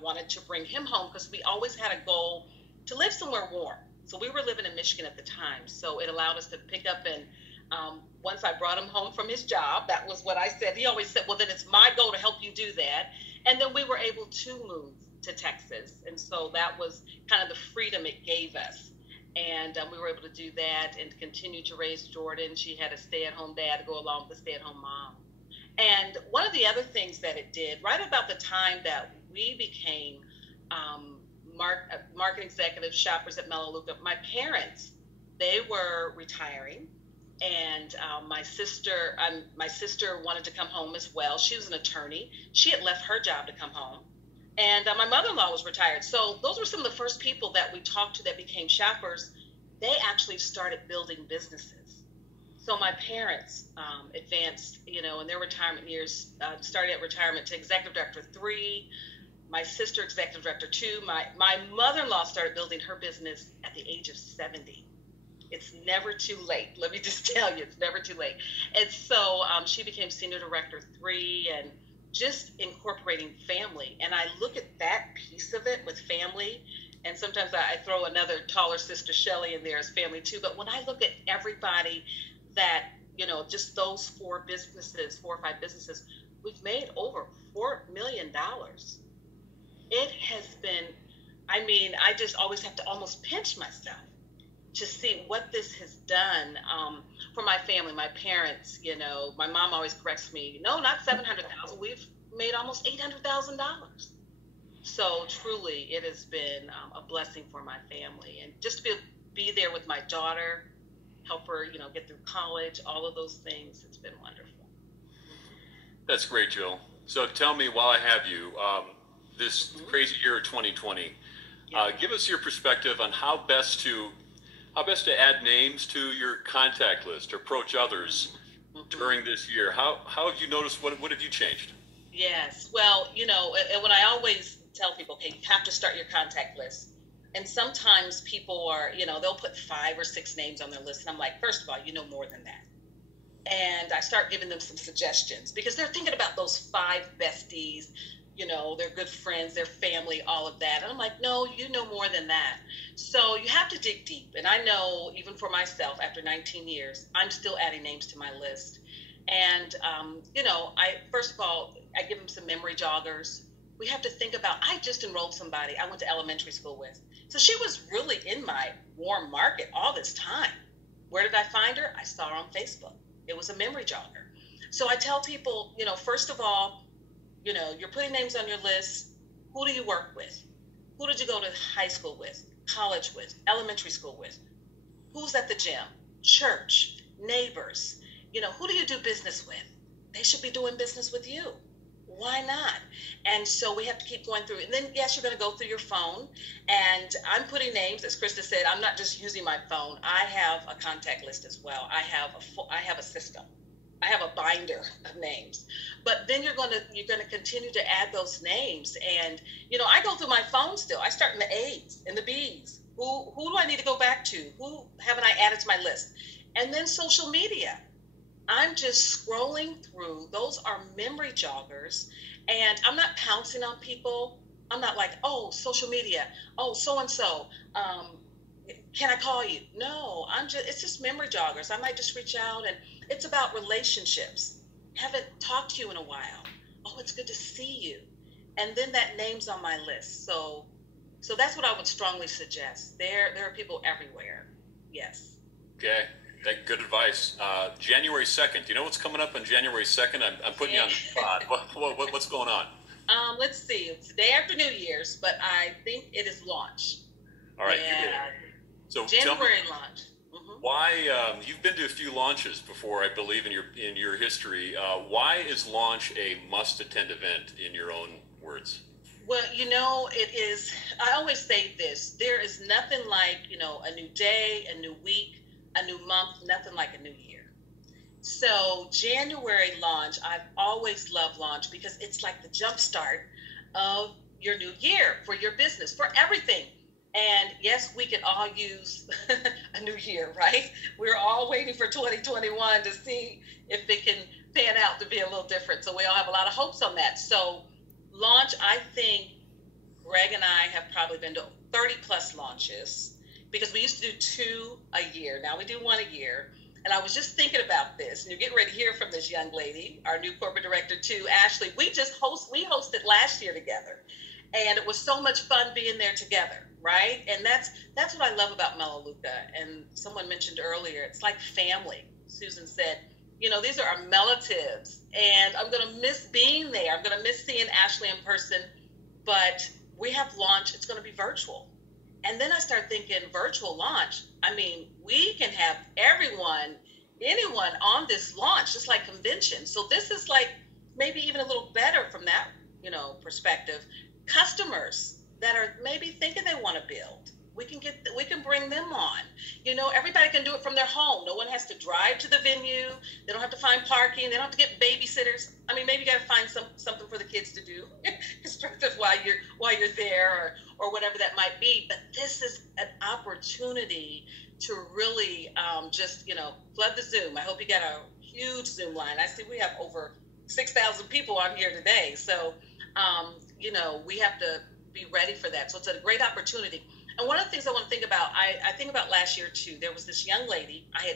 wanted to bring him home because we always had a goal to live somewhere warm. So we were living in Michigan at the time. So it allowed us to pick up and once I brought him home from his job, that was what I said. He always said, well, then it's my goal to help you do that. And then we were able to move to Texas. And so that was kind of the freedom it gave us. And we were able to do that and continue to raise Jordan. She had a stay-at-home dad to go along with the stay-at-home mom. And one of the other things that it did, right about the time that we became marketing executive shoppers at Melaleuca, my parents, they were retiring. And my sister wanted to come home as well. She was an attorney. She had left her job to come home. And my mother-in-law was retired. So those were some of the first people that we talked to that became shoppers. They actually started building businesses. So my parents advanced, in their retirement years, started at retirement to executive director 3, my sister executive director 2. My mother-in-law started building her business at the age of 70. It's never too late. Let me just tell you, it's never too late. And so she became senior director 3 and just incorporating family. And I look at that piece of it with family, and sometimes I throw another taller sister, Shelly, in there as family too. But when I look at everybody that, just those 4 or 5 businesses, we've made over $4 million. It has been, I just always have to almost pinch myself to see what this has done for my family, my parents. My mom always corrects me. No, not 700,000. We've made almost $800,000. So truly, it has been a blessing for my family, and just to be there with my daughter, help her, get through college, all of those things. It's been wonderful. That's great, Jill. So tell me, while I have you, this crazy year of 2020, give us your perspective on how best to add names to your contact list or approach others during this year. How have you noticed, what have you changed? Yes, well, and when I always tell people, okay, you have to start your contact list. And sometimes people are, they'll put 5 or 6 names on their list. And I'm like, first of all, you know more than that. And I start giving them some suggestions because they're thinking about those 5 besties, their good friends, their family, all of that. And I'm like, no, you know more than that. So you have to dig deep. And I know, even for myself, after 19 years, I'm still adding names to my list. And, first of all, I give them some memory joggers. We have to think about, I just enrolled somebody I went to elementary school with. So she was really in my warm market all this time. Where did I find her? I saw her on Facebook. It was a memory jogger. So I tell people, first of all, you're putting names on your list. Who do you work with? Who did you go to high school with, college with, elementary school with? Who's at the gym? Church, neighbors. Who do you do business with? They should be doing business with you. Why not? And so we have to keep going through. And then, yes, you're going to go through your phone. And I'm putting names, as Krista said, I'm not just using my phone. I have a contact list as well. I have a system. I have a binder of names. But then you're going to continue to add those names. And, I go through my phone still. I start in the A's and the B's. Who do I need to go back to? Who haven't I added to my list? And then social media. I'm just scrolling through. Those are memory joggers. And I'm not pouncing on people. I'm not like, oh, social media. Oh, so-and-so. Can I call you? No, it's just memory joggers. I might just reach out, and it's about relationships. Haven't talked to you in a while. Oh, it's good to see you. And then that name's on my list. So that's what I would strongly suggest. There are people everywhere. Yes. Okay. Good advice. January 2nd. Do you know what's coming up on January 2nd? I'm putting you on the spot. What's going on? Let's see. It's the day after New Year's, but I think it is launch. All right. Yeah. So January launch. Why? You've been to a few launches before, I believe, in your history. Why is launch a must-attend event, in your own words? Well, it is. I always say this: there is nothing like a new day, a new week, a new month, nothing like a new year. So January launch, I've always loved launch because it's like the jump start of your new year for your business, for everything. And yes, we can all use a new year, right? We're all waiting for 2021 to see if it can pan out to be a little different. So we all have a lot of hopes on that. So launch, I think, Greg and I have probably been to 30 plus launches because we used to do 2 a year. Now we do 1 a year. And I was just thinking about this, and you're getting ready to hear from this young lady, our new corporate director too, Ashley. We hosted last year together, and it was so much fun being there together, right? And that's what I love about Melaleuca. And someone mentioned earlier, it's like family. Susan said, these are our relatives, and I'm going to miss being there. I'm going to miss seeing Ashley in person, but we have launch. It's going to be virtual. And then I started thinking, virtual launch, we can have anyone on this launch, just like convention. So this is like maybe even a little better from that, perspective. Customers that are maybe thinking they want to build, we can bring them on. Everybody can do it from their home. No one has to drive to the venue. They don't have to find parking. They don't have to get babysitters. Maybe you got to find something for the kids to do, constructive while you're there, or whatever that might be. But this is an opportunity to really just flood the Zoom. I hope you got a huge Zoom line. I see we have over 6,000 people on here today. So we have to be ready for that. So it's a great opportunity. And one of the things I want to think about, I think about last year too. There was this young lady I had